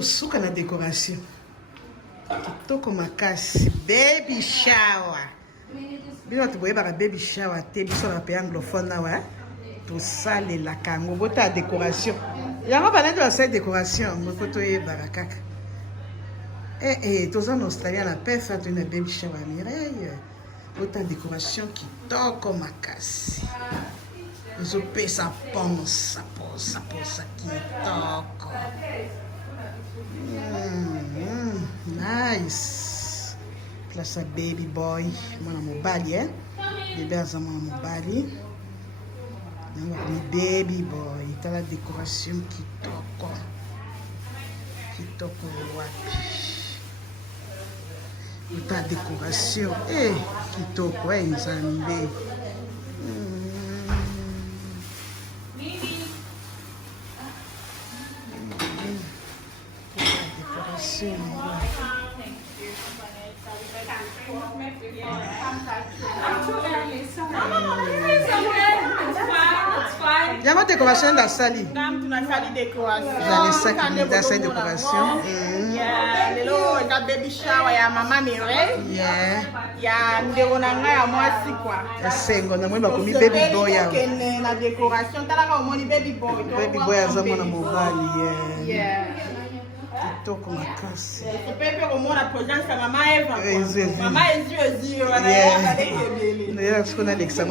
Suka na décoration. Kitoko makasi. Baby shower. Bino tu boye ba baby shower te biso na pe anglophone na wa. To sale la kango bota décoration. Yango bana to sa décoration ngoko to ye barakaka. Toza en Australie na pe faire une baby shower Mireille. Bota décoration kitoko makasi. Zo pesa ponsa kitoko. Nice. Place a baby boy. Mwana mobali, Bébé aza mwana mobali. Baby boy. Tala décoration kitoko. Kitoko wapi. Ta décoration. Kitoko, nzambe. Yama décoration da sali. Tuna sali décoration. Dans les sacs de décoration. Lelo na baby shower ya mama Mireille. Ya ndeko na nga ya mwasi kwa. Esengo na mweba komi baby boy ya. Na décoration talaka omoni baby boy. Baby boy aza mwana mobali. Kitoko makasi. Pepe komona présence ya mama Eva. Mama ezio. Ndio sikuna Alexa.